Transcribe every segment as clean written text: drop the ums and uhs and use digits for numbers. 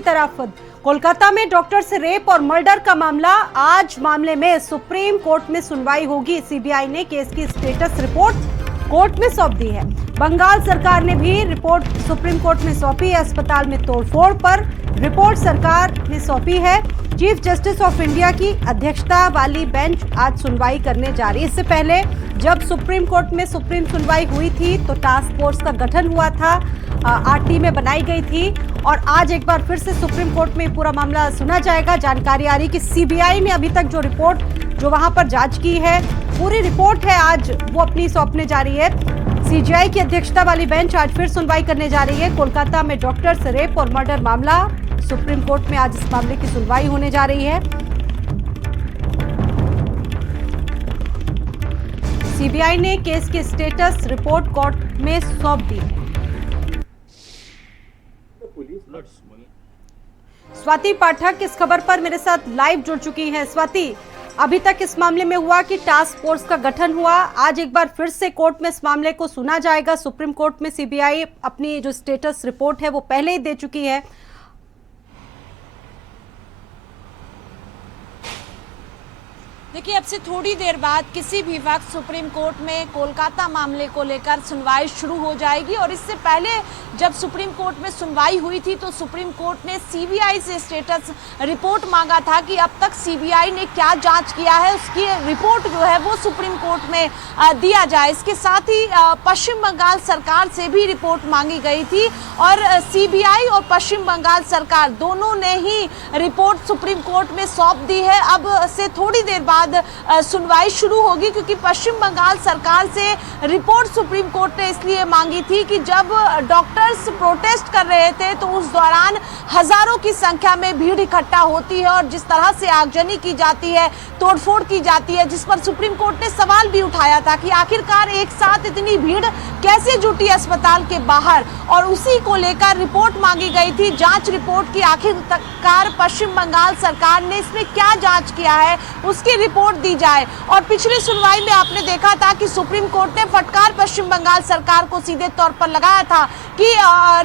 की तरफ, कोलकाता में डॉक्टर से रेप और मर्डर का मामला। आज मामले में सुप्रीम कोर्ट में सुनवाई होगी। सीबीआई ने केस की स्टेटस रिपोर्ट कोर्ट में सौंप दी है। बंगाल सरकार ने भी रिपोर्ट सुप्रीम कोर्ट में सौंपी है। अस्पताल में तोड़फोड़ पर रिपोर्ट सरकार ने सौंपी है। चीफ जस्टिस ऑफ इंडिया की अध्यक्षता वाली बेंच आज सुनवाई करने जा रही है। इससे पहले जब सुप्रीम कोर्ट में सुप्रीम सुनवाई हुई थी तो टास्क फोर्स का गठन हुआ था, 8 टीमें बनाई गई थी और आज एक बार फिर से सुप्रीम कोर्ट में पूरा मामला सुना जाएगा। जानकारी आ रही कि सीबीआई ने अभी तक जो रिपोर्ट जो वहां पर जांच की है, पूरी रिपोर्ट है, आज वो अपनी सौंपने जा रही है। सीबीआई की अध्यक्षता वाली बेंच आज फिर सुनवाई करने जा रही है। कोलकाता में डॉक्टर से रेप और मर्डर मामला, सुप्रीम कोर्ट में आज इस मामले की सुनवाई होने जा रही है। सीबीआई ने केस की स्टेटस रिपोर्ट कोर्ट में सौंप दी है। स्वाति पाठक इस खबर पर मेरे साथ लाइव जुड़ चुकी हैं। स्वाति, अभी तक इस मामले में हुआ कि टास्क फोर्स का गठन हुआ, आज एक बार फिर से कोर्ट में इस मामले को सुना जाएगा। सुप्रीम कोर्ट में सीबीआई अपनी जो स्टेटस रिपोर्ट है वो पहले ही दे चुकी है। देखिए, अब से थोड़ी देर बाद किसी भी वक्त सुप्रीम कोर्ट में कोलकाता मामले को लेकर सुनवाई शुरू हो जाएगी और इससे पहले जब सुप्रीम कोर्ट में सुनवाई हुई थी तो सुप्रीम कोर्ट ने सीबीआई से स्टेटस रिपोर्ट मांगा था कि अब तक सीबीआई ने क्या जांच किया है, उसकी रिपोर्ट जो है वो सुप्रीम कोर्ट में दिया जाए। इसके साथ ही पश्चिम बंगाल सरकार से भी रिपोर्ट मांगी गई थी और सीबीआई और पश्चिम बंगाल सरकार दोनों ने ही रिपोर्ट सुप्रीम कोर्ट में सौंप दी है। अब से थोड़ी देर बाद सुनवाई शुरू होगी क्योंकि पश्चिम बंगाल सरकार से रिपोर्ट सुप्रीम कोर्ट ने इसलिए मांगी थी कि जब डॉक्टर्स प्रोटेस्ट कर रहे थे तो उस दौरान हजारों की संख्या में भीड़ इकट्ठा होती है और जिस तरह से आगजनी की जाती है, तोड़फोड़ की जाती है, जिस पर सुप्रीम कोर्ट ने सवाल भी उठाया था कि आखिरकार एक साथ इतनी भीड़ कैसे जुटी अस्पताल के बाहर, और उसी को लेकर रिपोर्ट मांगी गई थी। जांच रिपोर्ट की आखिरकार पश्चिम बंगाल सरकार ने इसमें क्या जांच किया है उसकी रिपोर्ट दी जाए। और पिछली सुनवाई में आपने देखा था कि सुप्रीम कोर्ट ने फटकार पश्चिम बंगाल सरकार को सीधे तौर पर लगाया था कि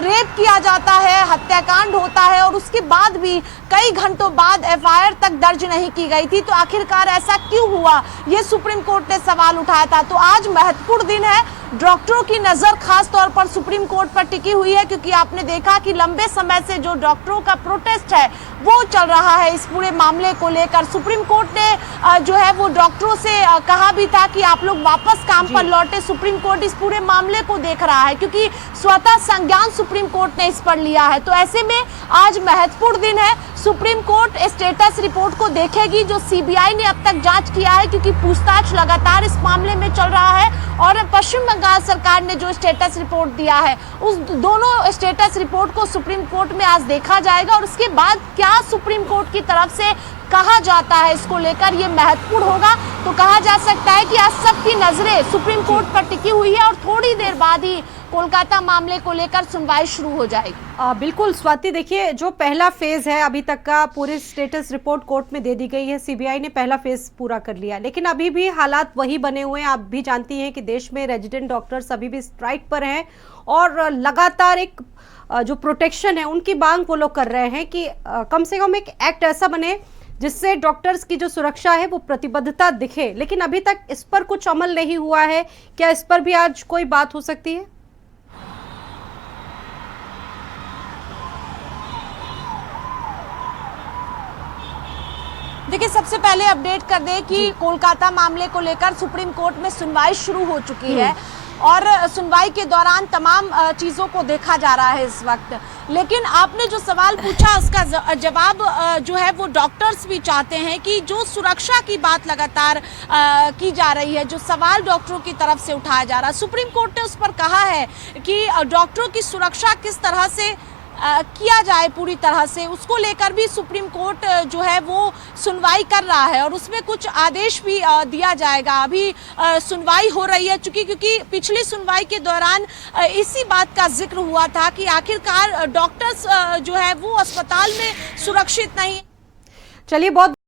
रेप किया जाता है, हत्याकांड होता है और उसके बाद भी कई घंटों बाद एफआईआर तक दर्ज नहीं की गई थी, तो आखिरकार ऐसा क्यों हुआ, ये सुप्रीम कोर्ट ने सवाल उठाया था। तो आज महत्वपूर्ण दिन है, डॉक्टरों की नजर खास तौर पर सुप्रीम कोर्ट पर टिकी हुई है क्योंकि आपने देखा कि लंबे समय से जो डॉक्टरों का प्रोटेस्ट है वो चल रहा है इस पूरे मामले को लेकर। सुप्रीम कोर्ट ने जो है वो डॉक्टरों से कहा भी था कि आप लोग वापस काम पर लौटे। सुप्रीम कोर्ट इस पूरे मामले को देख रहा है क्योंकि स्वतः संज्ञान सुप्रीम कोर्ट ने इस पर लिया है। तो ऐसे में आज महत्वपूर्ण दिन है, सुप्रीम कोर्ट स्टेटस रिपोर्ट को देखेगी जो सीबीआई ने अब तक जांच किया है क्योंकि पूछताछ लगातार इस मामले में चल रहा है और पश्चिम बंगाल सरकार ने जो स्टेटस रिपोर्ट दिया है उस दोनों स्टेटस रिपोर्ट को सुप्रीम कोर्ट में आज देखा जाएगा और उसके बाद क्या सुप्रीम कोर्ट की तरफ से कहा जाता है इसको लेकर ये महत्वपूर्ण होगा। तो कहा जा सकता है कि आज सबकी नजरें सुप्रीम कोर्ट पर टिकी हुई है और थोड़ी देर बाद ही कोलकाता मामले को लेकर सुनवाई शुरू हो जाएगी। बिल्कुल स्वाति, देखिए जो पहला फेज है अभी तक का, पूरी स्टेटस रिपोर्ट कोर्ट में दे दी गई है। सीबीआई ने पहला फेज पूरा कर लिया, लेकिन अभी भी हालात वही बने हुए हैं। आप भी जानती हैं कि देश में रेजिडेंट डॉक्टर्स अभी भी स्ट्राइक पर हैं और लगातार एक जो प्रोटेक्शन है उनकी मांग वो लोग कर रहे हैं कि कम से कम एक एक्ट ऐसा बने जिससे डॉक्टर्स की जो सुरक्षा है वो प्रतिबद्धता दिखे, लेकिन अभी तक इस पर कुछ अमल नहीं हुआ है। क्या इस पर भी आज कोई बात हो सकती है? देखिए, सबसे पहले अपडेट कर दें कि कोलकाता मामले को लेकर सुप्रीम कोर्ट में सुनवाई शुरू हो चुकी है और सुनवाई के दौरान तमाम चीज़ों को देखा जा रहा है इस वक्त। लेकिन आपने जो सवाल पूछा उसका जवाब जो है वो डॉक्टर्स भी चाहते हैं कि जो सुरक्षा की बात लगातार की जा रही है, जो सवाल डॉक्टरों की तरफ से उठाया जा रहा है, सुप्रीम कोर्ट ने उस पर कहा है कि डॉक्टरों की सुरक्षा किस तरह से किया जाए पूरी तरह से, उसको लेकर भी सुप्रीम कोर्ट जो है वो सुनवाई कर रहा है और उसमें कुछ आदेश भी दिया जाएगा। अभी सुनवाई हो रही है क्योंकि पिछली सुनवाई के दौरान इसी बात का जिक्र हुआ था कि आखिरकार डॉक्टर्स जो है वो अस्पताल में सुरक्षित नहीं। चलिए, बहुत